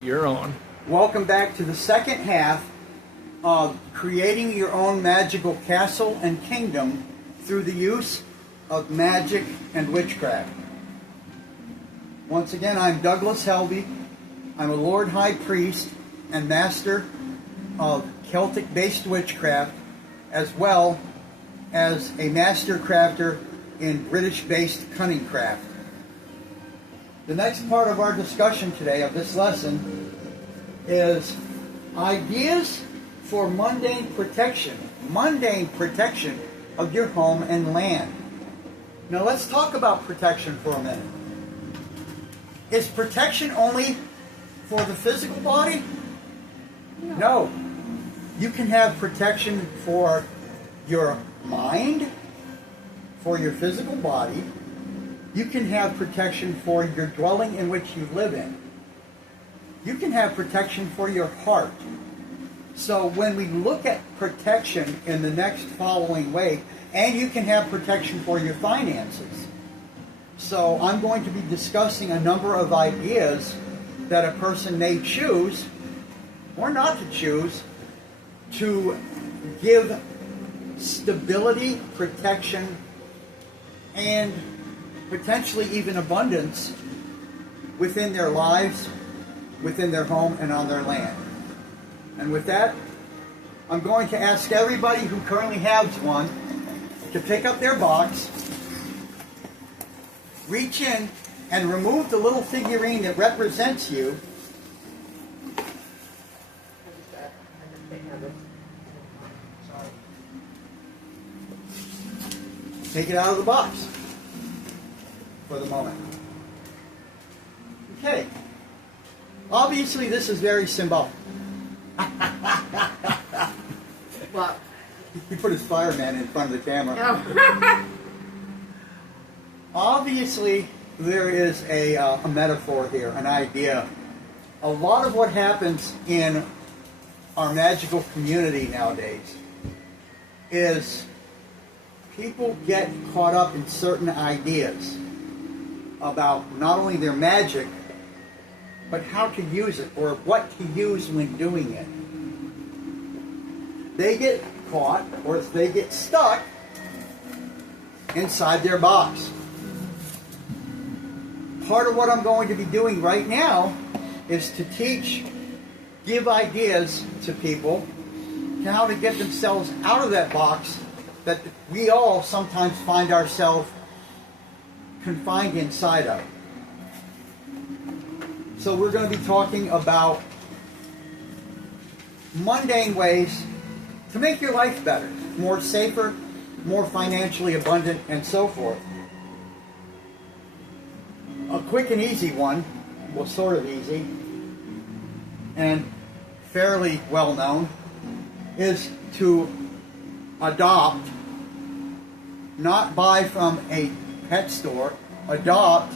You're on. Welcome back to the second half of creating your own magical castle and kingdom through the use of magic and witchcraft. Once again, I'm Douglas Helby. I'm a Lord High Priest and Master of Celtic-based witchcraft, as well as a Master Crafter in British-based cunning craft. The next part of our discussion today of this lesson is ideas for mundane protection of your home and land. Now let's talk about protection for a minute. Is protection only for the physical body? No. You can have protection for your mind, for your physical body. You can have protection for your dwelling in which you live in. You can have protection for your heart. So when we look at protection in the next following way, and you can have protection for your finances. So I'm going to be discussing a number of ideas that a person may choose, or not to choose, to give stability, protection, and potentially even abundance within their lives, within their home, and on their land. And with that, I'm going to ask everybody who currently has one to pick up their box, reach in, and remove the little figurine that represents you. Take it out of the box for the moment. Okay. Obviously, this is very symbolic. What? He put his fireman in front of the camera. Oh. Obviously, there is a metaphor here, an idea. A lot of what happens in our magical community nowadays is people get caught up in certain ideas about not only their magic, but how to use it, or what to use when doing it. They get caught, or they get stuck inside their box. Part of what I'm going to be doing right now is to give ideas to people to how to get themselves out of that box that we all sometimes find ourselves confined inside of. So we're going to be talking about mundane ways to make your life better, more safer, more financially abundant, and so forth. A quick and easy one, well, sort of easy, and fairly well known, is to adopt, not buy from a pet store, adopt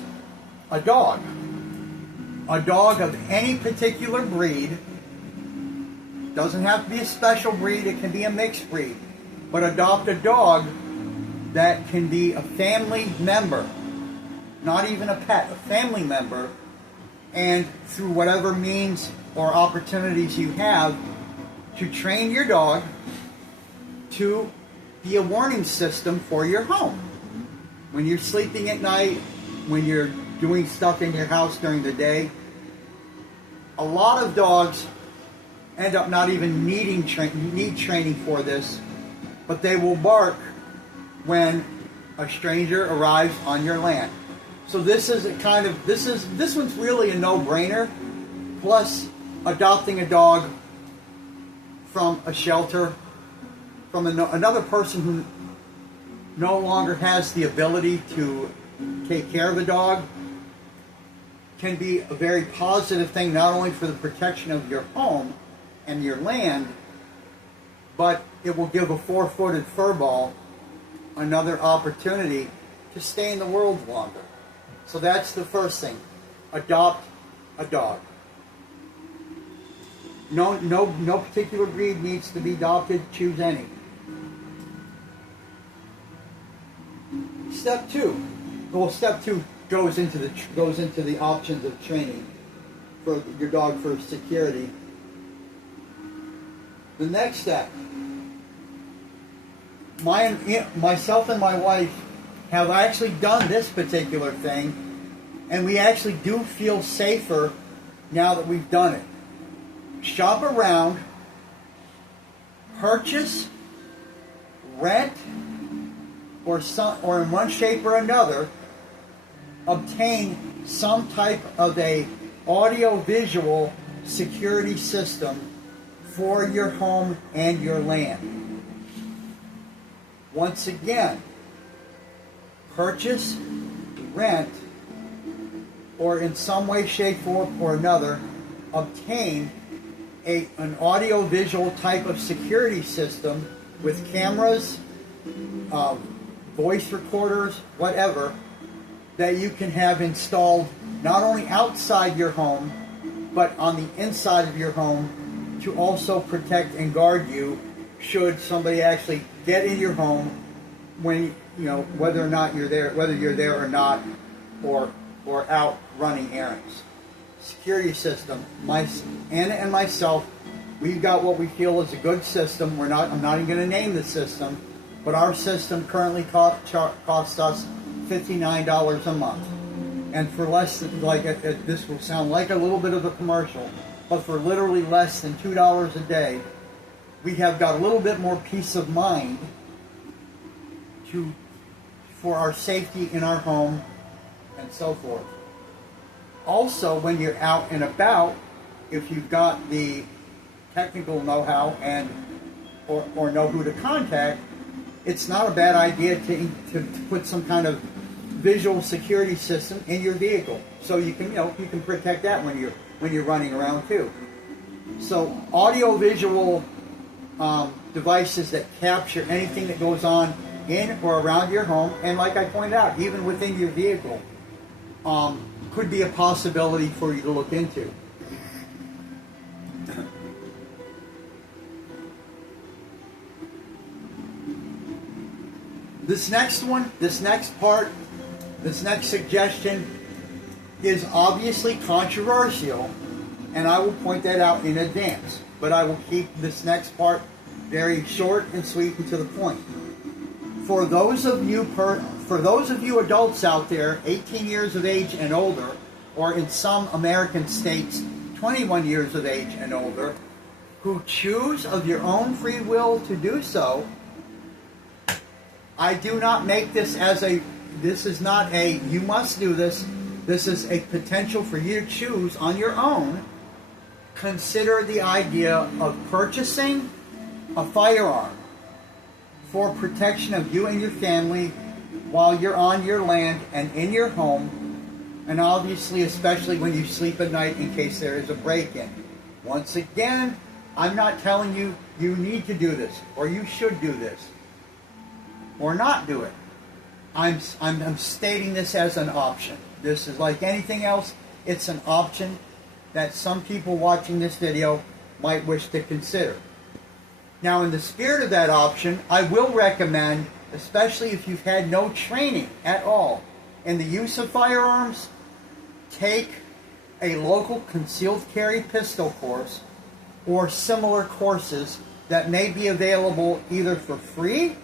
a dog. A dog of any particular breed. Doesn't have to be a special breed, it can be a mixed breed. But adopt a dog that can be a family member. Not even a pet, a family member. And through whatever means or opportunities you have, to train your dog to be a warning system for your home. When you're sleeping at night, when you're doing stuff in your house during the day. A lot of dogs end up not even need training for this, but they will bark when a stranger arrives on your land. So this is this one's really a no-brainer. Plus, adopting a dog from a shelter, from another person who no longer has the ability to take care of the dog, can be a very positive thing, not only for the protection of your home and your land, but it will give a four-footed furball another opportunity to stay in the world longer. So that's the first thing. Adopt a dog. No particular breed needs to be adopted. Choose any. Step two goes into the options of training. for your dog for security. The next step. Myself and my wife have actually done this particular thing, and we actually do feel safer now that we've done it. Shop around, purchase, rent, or in one shape or another, obtain some type of a audio-visual security system for your home and your land. Once again, purchase, rent, or in some way, shape, form, or another, obtain an audio-visual type of security system with cameras, voice recorders, whatever, that you can have installed not only outside your home, but on the inside of your home to also protect and guard you should somebody actually get in your home when, whether or not you're there, whether you're there or not, or out running errands. Security system. Anna and myself, we've got what we feel is a good system. I'm not even going to name the system, but our system currently costs us $59 a month. And for less than, this will sound like a little bit of a commercial, but for literally less than $2 a day, we have got a little bit more peace of mind for our safety in our home and so forth. Also, when you're out and about, if you've got the technical know-how or know who to contact, it's not a bad idea to put some kind of visual security system in your vehicle, so you can protect that when you're running around too. So audio-visual devices that capture anything that goes on in or around your home, and like I pointed out, even within your vehicle, could be a possibility for you to look into. This next suggestion is obviously controversial, and I will point that out in advance. But I will keep this next part very short and sweet and to the point. For those of you adults out there, 18 years of age and older, or in some American states, 21 years of age and older, who choose of your own free will to do so, I do not make this this is not a, you must do this. This is a potential for you to choose on your own. Consider the idea of purchasing a firearm for protection of you and your family while you're on your land and in your home, and obviously especially when you sleep at night in case there is a break-in. Once again, I'm not telling you you need to do this or you should do this or not do it. I'm stating this as an option. This is like anything else. It's an option that some people watching this video might wish to consider. Now, in the spirit of that option, I will recommend, especially if you've had no training at all in the use of firearms, take a local concealed carry pistol course or similar courses that may be available either for free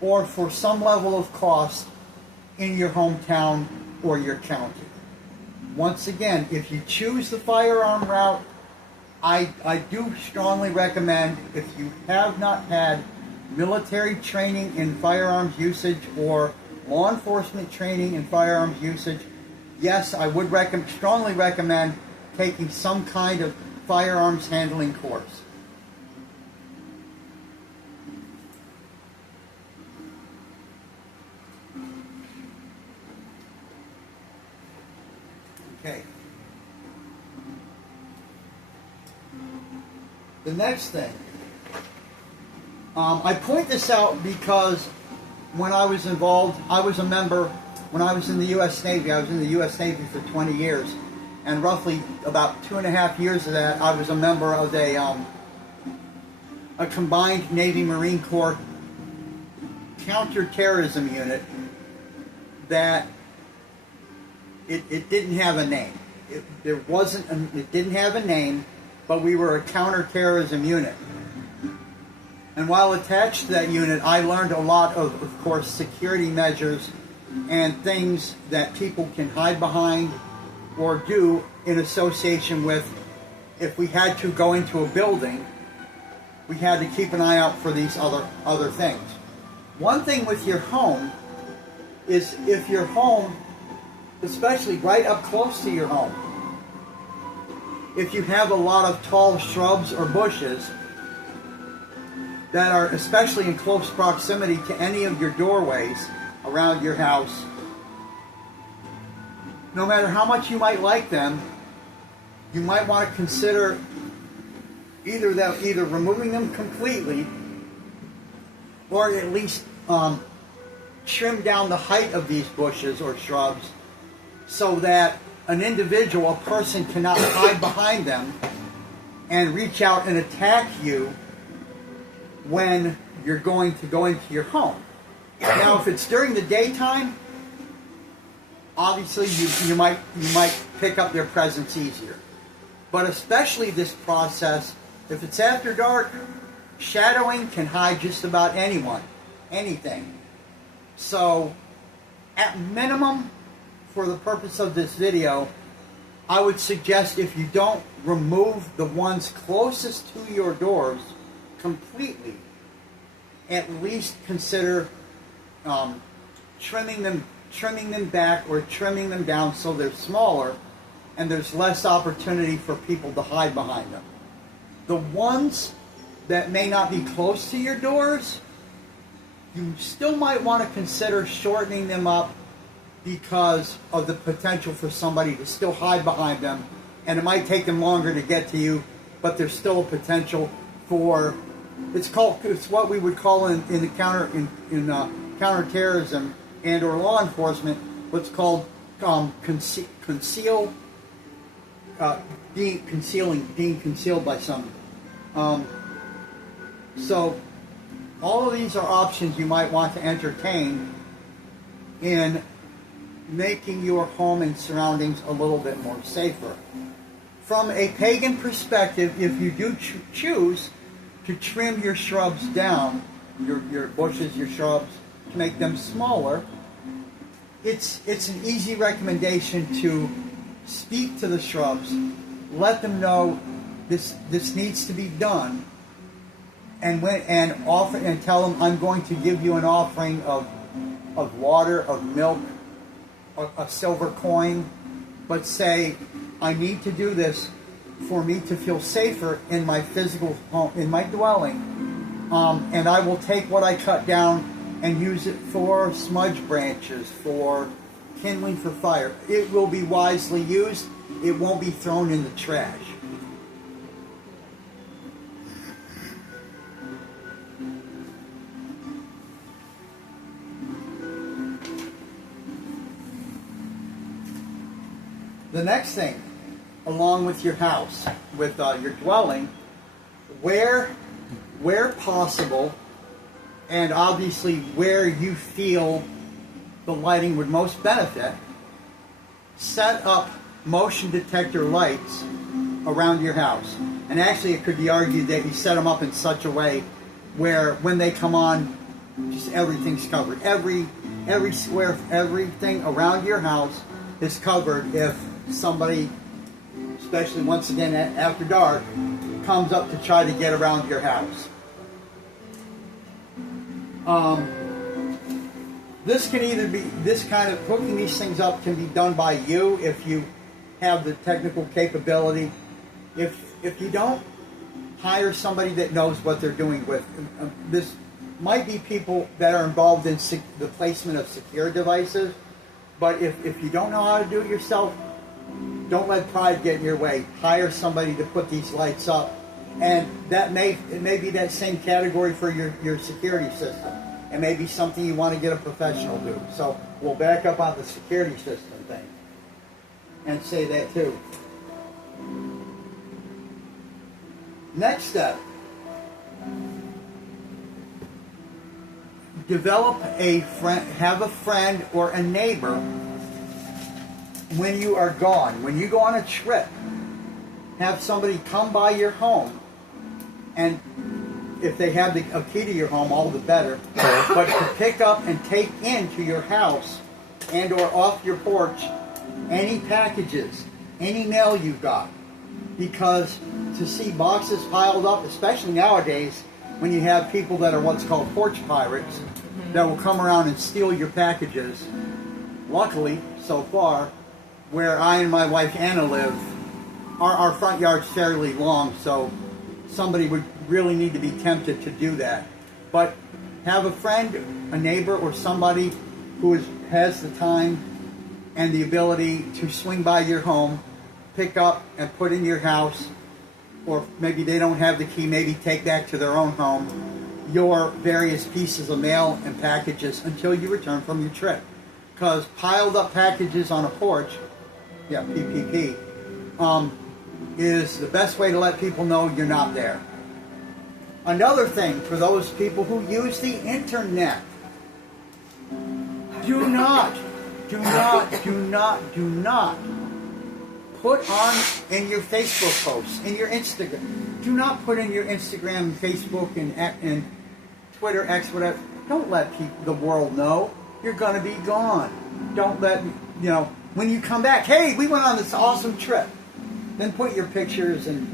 or for some level of cost in your hometown or your county. Once again, if you choose the firearm route, I do strongly recommend, if you have not had military training in firearms usage or law enforcement training in firearms usage, yes, I would strongly recommend taking some kind of firearms handling course. Okay. The next thing, I point this out because when I was involved, I was a member, when I was in the U.S. Navy, I was in the U.S. Navy for 20 years, and roughly about 2.5 years of that, I was a member of a combined Navy-Marine Corps counterterrorism unit that it didn't have a name. there wasn't, it didn't have a name, but we were a counterterrorism unit. And while attached to that unit, I learned a lot of course, security measures and things that people can hide behind or do in association with. If we had to go into a building, we had to keep an eye out for these other things. One thing with your home is if your home, especially right up close to your home, if you have a lot of tall shrubs or bushes that are especially in close proximity to any of your doorways around your house, no matter how much you might like them, you might want to consider either removing them completely or at least trim down the height of these bushes or shrubs so that an individual, a person, cannot hide behind them and reach out and attack you when you're going to go into your home. Now, if it's during the daytime, obviously you might pick up their presence easier. But especially this process, if it's after dark, shadowing can hide just about anyone, anything. So, at minimum, for the purpose of this video, I would suggest if you don't remove the ones closest to your doors completely, at least consider trimming them back or trimming them down so they're smaller and there's less opportunity for people to hide behind them. The ones that may not be close to your doors, you still might want to consider shortening them up because of the potential for somebody to still hide behind them, and it might take them longer to get to you, but there's still a potential for, it's what we would call in counterterrorism and or law enforcement, what's called being concealed by someone. So all of these are options you might want to entertain in making your home and surroundings a little bit more safer. From a pagan perspective, if you do choose to trim your shrubs down, your bushes, your shrubs, to make them smaller, it's an easy recommendation to speak to the shrubs, let them know this needs to be done, and offer and tell them, I'm going to give you an offering of water, of milk, a silver coin, but say, I need to do this for me to feel safer in my physical home, in my dwelling, and I will take what I cut down and use it for smudge branches, for kindling for fire. It will be wisely used. It won't be thrown in the trash. The next thing, along with your house, with your dwelling, where possible, and obviously where you feel the lighting would most benefit, set up motion detector lights around your house. And actually it could be argued that you set them up in such a way where when they come on, just everything's covered. Every square, everything around your house is covered if somebody, especially once again after dark, comes up to try to get around your house. This can either be, this kind of hooking these things up can be done by you if you have the technical capability. If you don't, hire somebody that knows what they're doing with. This might be people that are involved in the placement of secure devices, but if you don't know how to do it yourself, don't let pride get in your way. Hire somebody to put these lights up, and it may be that same category for your security system. It may be something you want to get a professional to do. So we'll back up on the security system thing and say that too. Next step, develop a friend, have a friend or a neighbor when you are gone, when you go on a trip, have somebody come by your home, and if they have a key to your home, all the better, but to pick up and take into your house and or off your porch any packages, any mail you got. Because to see boxes piled up, especially nowadays, when you have people that are what's called porch pirates, that will come around and steal your packages. Luckily, so far, where I and my wife Anna live, our front yard's fairly long, so somebody would really need to be tempted to do that. But have a friend, a neighbor, or somebody who has the time and the ability to swing by your home, pick up and put in your house, or maybe they don't have the key, maybe take back to their own home, your various pieces of mail and packages until you return from your trip. Because piled up packages on a porch, yeah, PPP, is the best way to let people know you're not there. Another thing for those people who use the internet, do not put on in your Facebook posts, in your Instagram. Do not put in your Instagram, Facebook, and Twitter, X, whatever. Don't let the world know you're going to be gone. Don't let, when you come back, hey, we went on this awesome trip. Then put your pictures and,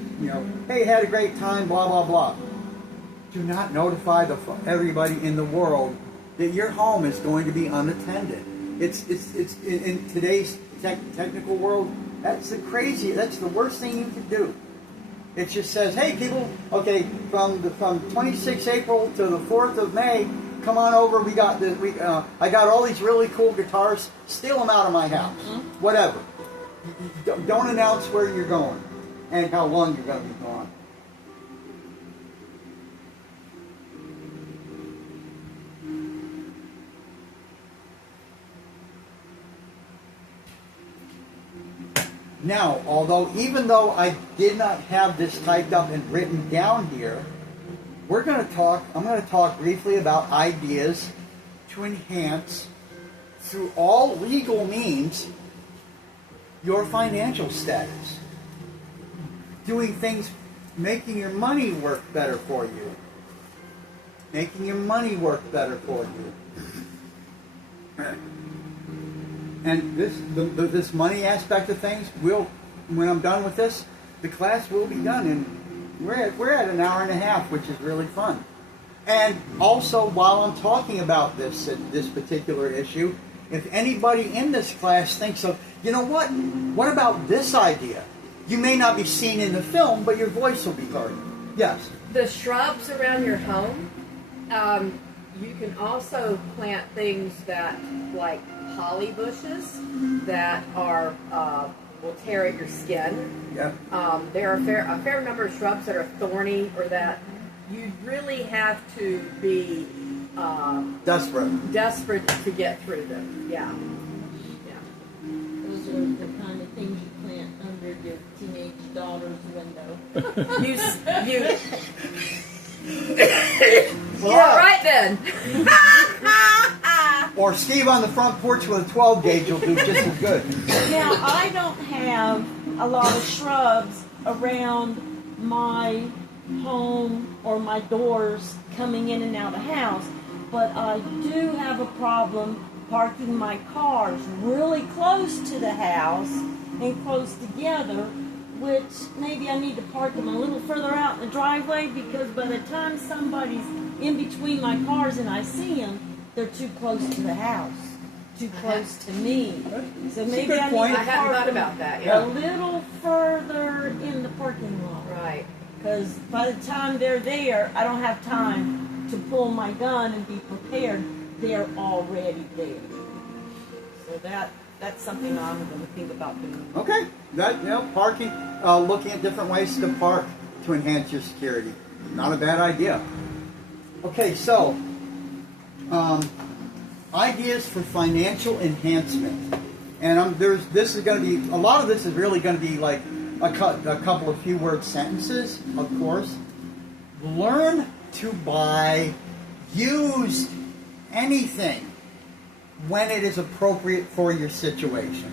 hey, had a great time, blah, blah, blah. Do not notify everybody in the world that your home is going to be unattended. It's in today's technical world, that's the worst thing you can do. It just says, hey people, okay, from 26 April to the 4th of May, come on over, I got all these really cool guitars, steal them out of my house. Whatever. Don't announce where you're going and how long you're going to be gone. Now, even though I did not have this typed up and written down here, I'm going to talk briefly about ideas to enhance, through all legal means, your financial status. Doing things, making your money work better for you. Making your money work better for you. And this money aspect of things when I'm done with this, the class will be done, and we're at an hour and a half, which is really fun. And also, while I'm talking about this particular issue, if anybody in this class thinks of, what about this idea? You may not be seen in the film, but your voice will be heard. Yes. The shrubs around your home, you can also plant things that, like holly bushes, that will tear at your skin. Yeah. There are a fair number of shrubs that are thorny, or that you really have to be desperate to get through them. Yeah. Those are the kind of things you plant under your teenage daughter's window. All right then. Or Steve on the front porch with a 12 gauge will do just as good. Now, I don't have a lot of shrubs around my home or my doors coming in and out of the house, but I do have a problem parking my cars really close to the house and close together, which maybe I need to park them a little further out in the driveway, because by the time somebody's in between my cars and I see them, they're too close to the house, too close to me. So maybe I need to I hadn't park thought them about that. a Yeah. little further in the parking lot. Right. Because by the time they're there, I don't have time to pull my gun and be prepared. They're already there. So that's something I'm going to think about doing. Okay. Parking, looking at different ways to park to enhance your security. Not a bad idea. Okay, so ideas for financial enhancement, and this is going to be, a lot of this is really going to be like a couple of few word sentences, of course. Learn to buy used anything when it is appropriate for your situation.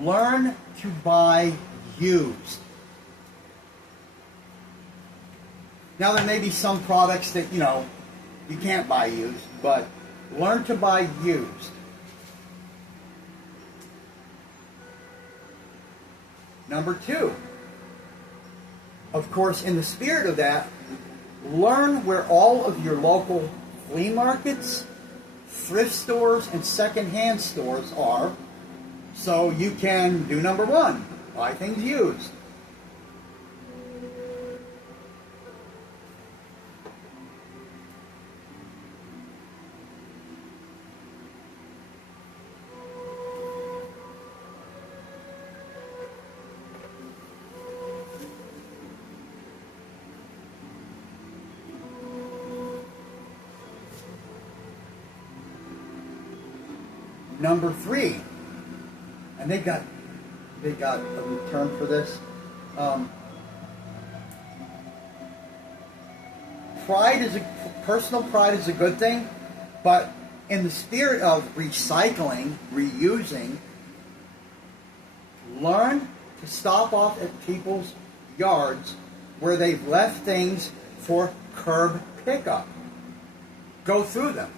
learn to buy used. Now there may be some products that, you can't buy used, but learn to buy used. Number 2, of course, in the spirit of that, learn where all of your local flea markets, thrift stores, and secondhand stores are, so you can do number 1, buy things used. Number 3, and they got a term for this. Personal pride is a good thing, but in the spirit of recycling, reusing, learn to stop off at people's yards where they've left things for curb pickup. Go through them.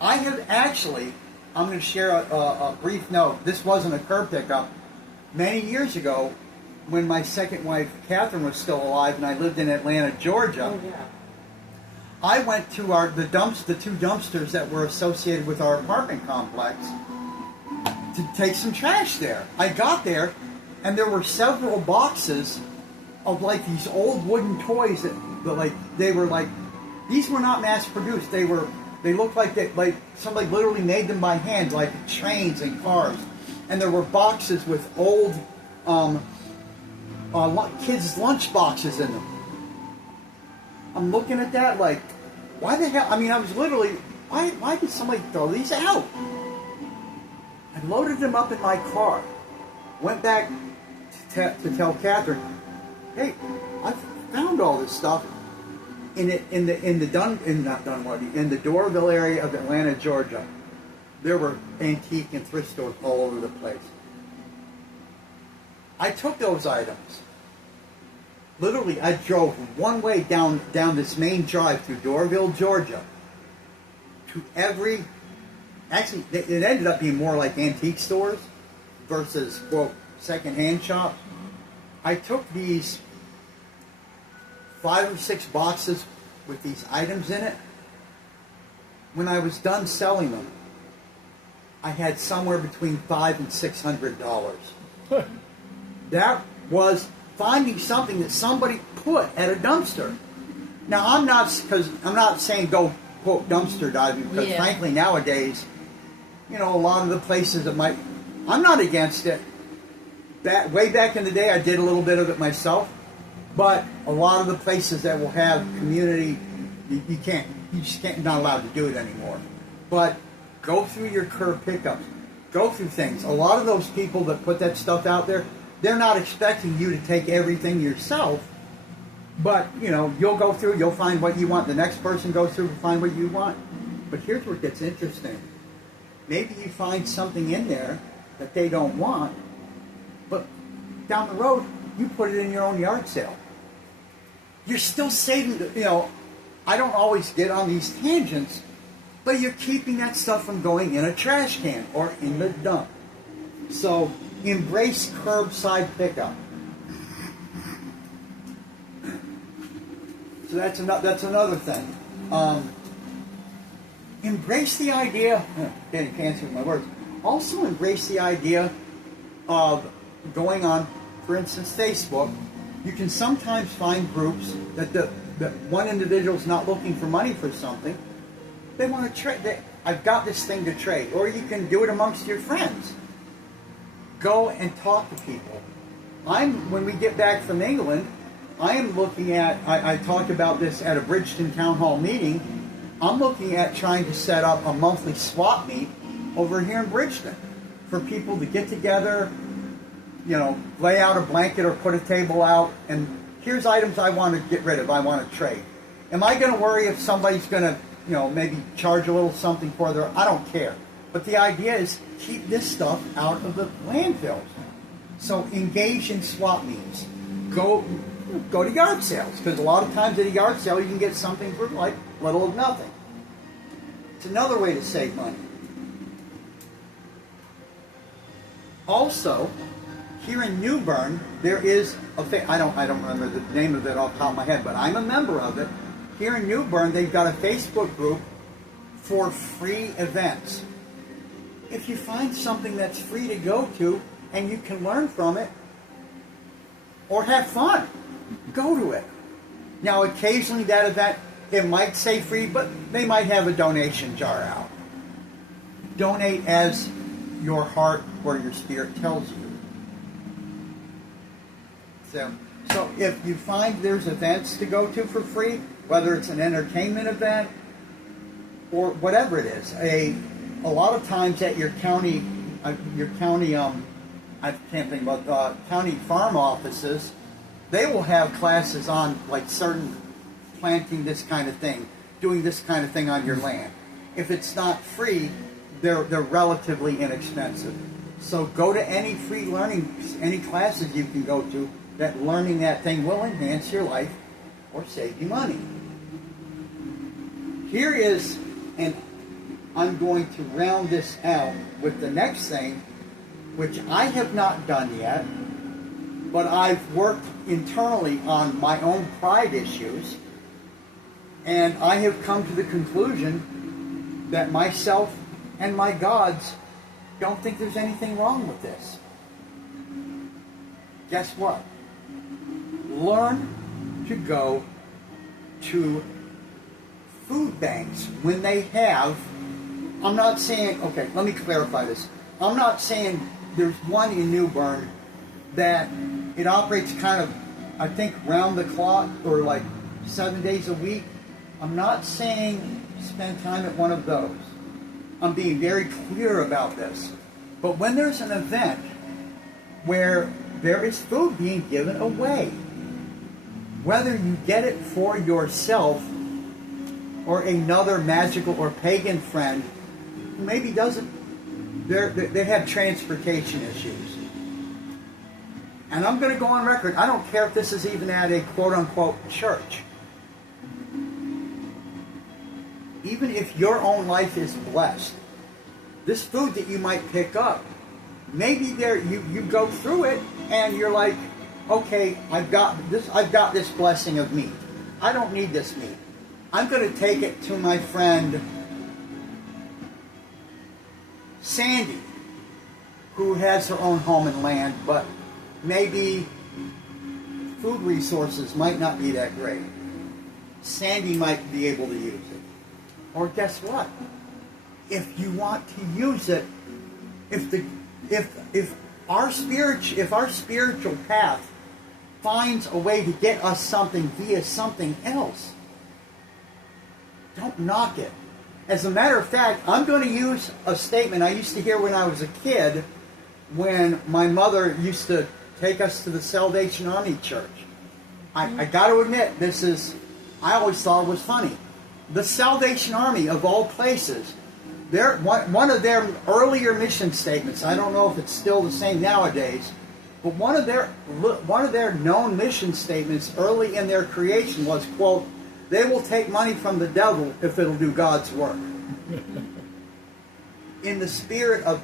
I have actually. I'm going to share a brief note. This wasn't a curb pickup. Many years ago, when my second wife, Catherine, was still alive and I lived in Atlanta, Georgia, I went to the two dumpsters that were associated with our apartment complex to take some trash there. I got there, and there were several boxes of these old wooden toys these were not mass produced. They looked like somebody literally made them by hand, like trains and cars. And there were boxes with old kids' lunch boxes in them. I'm looking at that like, why the hell? I mean, I was literally, why did somebody throw these out? I loaded them up in my car. Went back to tell Catherine, hey, I found all this stuff. In the Doraville area of Atlanta, Georgia, there were antique and thrift stores all over the place. I took those items. Literally, I drove one way down this main drive through Doraville, Georgia, to every. Actually, it ended up being more like antique stores versus quote secondhand shops. I took these 5 or 6 boxes with these items in it. When I was done selling them, I had somewhere between $500 and $600. That was finding something that somebody put at a dumpster. Now I'm not saying go quote dumpster diving, because frankly nowadays, a lot of the places that I'm not against it. Way back in the day, I did a little bit of it myself. But a lot of the places that will have community, you just can't, not allowed to do it anymore. But go through your curb pickups. Go through things. A lot of those people that put that stuff out there, they're not expecting you to take everything yourself. But, you'll go through, you'll find what you want. The next person goes through and find what you want. But here's where it gets interesting. Maybe you find something in there that they don't want, but down the road, you put it in your own yard sale. You're still saving, I don't always get on these tangents, but you're keeping that stuff from going in a trash can or in the dump. So embrace curbside pickup. So that's another thing. Embrace the idea, getting fancy with my words, also embrace the idea of going on, for instance, Facebook. You can sometimes find groups that one individual's not looking for money for something. They want to trade. I've got this thing to trade. Or you can do it amongst your friends. Go and talk to people. When we get back from England, I am looking at, I talked about this at a Bridgeton Town Hall meeting, I'm looking at trying to set up a monthly swap meet over here in Bridgeton for people to get together, lay out a blanket or put a table out, and here's items I want to get rid of, I want to trade. Am I going to worry if somebody's going to, maybe charge a little something for their, I don't care. But the idea is keep this stuff out of the landfills. So engage in swap meets. Go to yard sales, because a lot of times at a yard sale you can get something for like little of nothing. It's another way to save money. Also, here in New Bern, there is I don't remember the name of it off the top of my head, but I'm a member of it. Here in New Bern, they've got a Facebook group for free events. If you find something that's free to go to and you can learn from it or have fun, go to it. Now, occasionally that event, it might say free, but they might have a donation jar out. Donate as your heart or your spirit tells you. So if you find there's events to go to for free, whether it's an entertainment event or whatever it is, a lot of times at your county I can't think about county farm offices, they will have classes on like certain planting this kind of thing, doing this kind of thing on your land. If it's not free, they're relatively inexpensive. So go to any free learning, any classes you can go to that learning that thing will enhance your life or save you money. Here is, and I'm going to round this out with the next thing, which I have not done yet, but I've worked internally on my own pride issues, and I have come to the conclusion that myself and my gods don't think there's anything wrong with this. Guess what? Learn to go to food banks when they have, I'm not saying, okay, let me clarify this. I'm not saying there's one in New Bern that it operates kind of, I think, round the clock or like 7 days a week. I'm not saying spend time at one of those. I'm being very clear about this. But when there's an event where there is food being given away, whether you get it for yourself or another magical or pagan friend who maybe doesn't, they have transportation issues. And I'm going to go on record, I don't care if this is even at a quote-unquote church. Even if your own life is blessed, this food that you might pick up, maybe there you go through it and you're like, okay, I've got this blessing of meat. I don't need this meat. I'm going to take it to my friend Sandy, who has her own home and land, but maybe food resources might not be that great. Sandy might be able to use it. Or guess what? If you want to use it, if our spiritual path finds a way to get us something via something else, don't knock it. As a matter of fact, I'm going to use a statement I used to hear when I was a kid, when my mother used to take us to the Salvation Army Church. I got to admit, I always thought it was funny. The Salvation Army, of all places, one of their earlier mission statements, I don't know if it's still the same nowadays, but one of their known mission statements early in their creation was, quote, "They will take money from the devil if it'll do God's work." In the spirit of,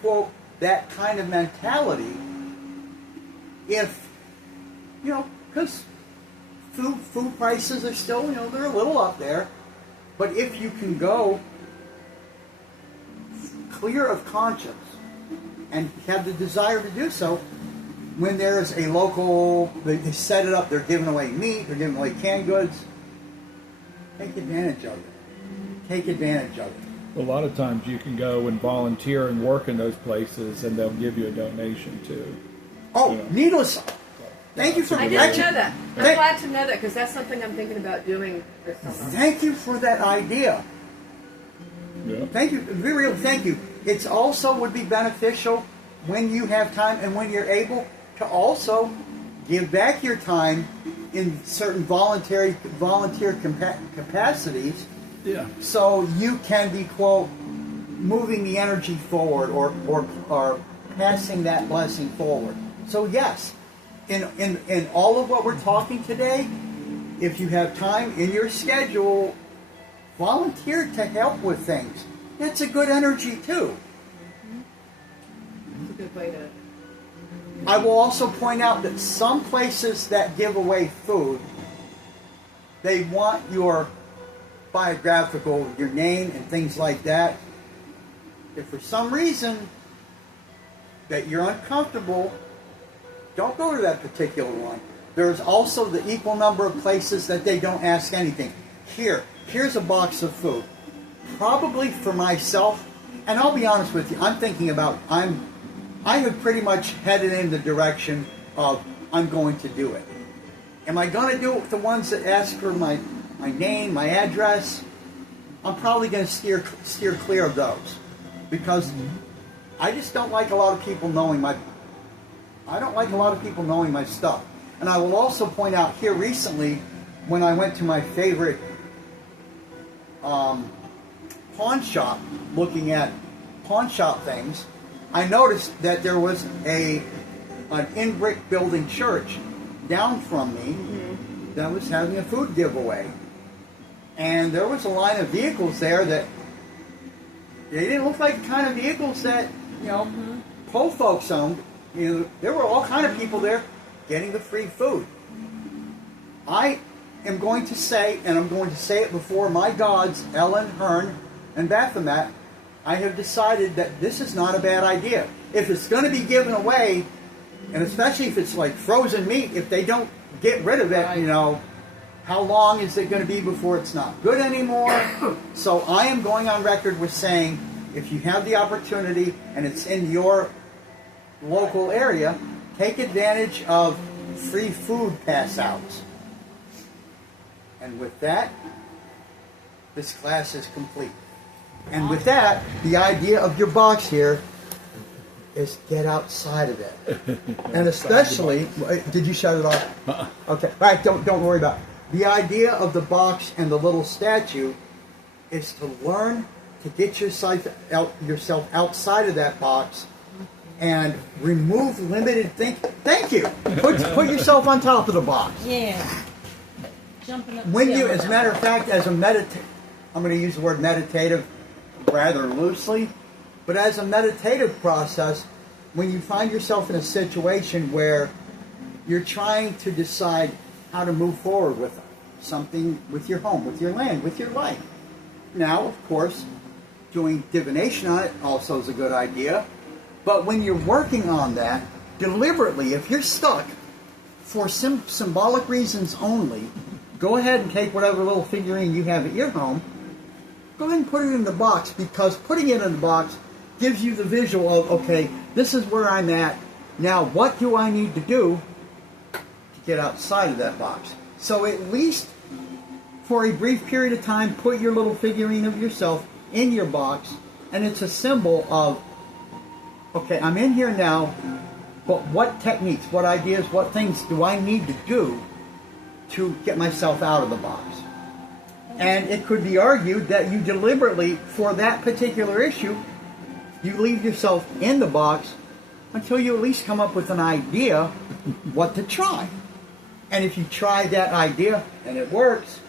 quote, that kind of mentality, if, because food prices are still, they're a little up there, but if you can go clear of conscience and have the desire to do so, when there's a local, they set it up, they're giving away meat, they're giving away canned goods, take advantage of it. Take advantage of it. A lot of times you can go and volunteer and work in those places and they'll give you a donation too. Oh, needless. Thank you for I didn't know that. I'm glad to know that because that's something I'm thinking about doing this summer. Thank you for that idea. Yeah. Thank you. Be real. Thank you. It's also would be beneficial when you have time and when you're able to also give back your time in certain volunteer capacities. Yeah. So you can be, quote, moving the energy forward or passing that blessing forward. So yes, in all of what we're talking today, if you have time in your schedule, volunteer to help with things. That's a good energy too. It's a good way to. I will also point out that some places that give away food, they want your biographical, your name and things like that. If for some reason that you're uncomfortable, don't go to that particular one. There's also the equal number of places that they don't ask anything. Here's a box of food. Probably for myself, and I'll be honest with you, I'm thinking about, I have pretty much headed in the direction of I'm going to do it. Am I going to do it with the ones that ask for my name, my address? I'm probably going to steer clear of those, because I just don't like a lot of people knowing my stuff. And I will also point out here recently, when I went to my favorite pawn shop, looking at pawn shop things, I noticed that there was an in-brick building church down from me that was having a food giveaway. And there was a line of vehicles there that they didn't look like the kind of vehicles that, po folks owned. There were all kind of people there getting the free food. I am going to say, and I'm going to say it before my gods, Ellen, Hearn, and Baphomet, I have decided that this is not a bad idea. If it's going to be given away, and especially if it's like frozen meat, if they don't get rid of it, how long is it going to be before it's not good anymore? So I am going on record with saying, if you have the opportunity and it's in your local area, take advantage of free food pass-outs. And with that, this class is complete. And with that, the idea of your box here is get outside of it. And especially, did you shut it off? Okay, all right, don't worry about it. The idea of the box and the little statue is to learn to get yourself outside of that box and remove limited thinking. Thank you. Put yourself on top of the box. Yeah. Jumping up. As a matter of fact, I'm going to use the word meditative rather loosely, but as a meditative process, when you find yourself in a situation where you're trying to decide how to move forward with something, with your home, with your land, with your life. Now, of course, doing divination on it also is a good idea, but when you're working on that, deliberately, if you're stuck for symbolic reasons only, go ahead and take whatever little figurine you have at your home, go ahead and put it in the box, because putting it in the box gives you the visual of, okay, this is where I'm at. Now, what do I need to do to get outside of that box? So at least for a brief period of time, put your little figurine of yourself in your box, and it's a symbol of, okay, I'm in here now, but what techniques, what ideas, what things do I need to do to get myself out of the box? And it could be argued that you deliberately, for that particular issue, you leave yourself in the box until you at least come up with an idea what to try. And if you try that idea and it works,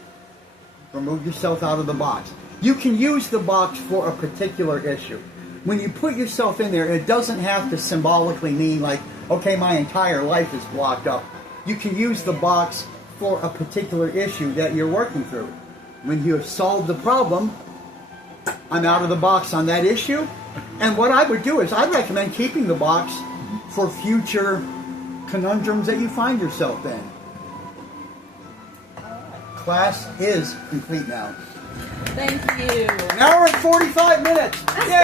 remove yourself out of the box. You can use the box for a particular issue. When you put yourself in there, it doesn't have to symbolically mean like, okay, my entire life is blocked up. You can use the box for a particular issue that you're working through. When you have solved the problem, I'm out of the box on that issue. And what I would do is I'd recommend keeping the box for future conundrums that you find yourself in. Class is complete now. Thank you. An hour and 45 minutes. Yay!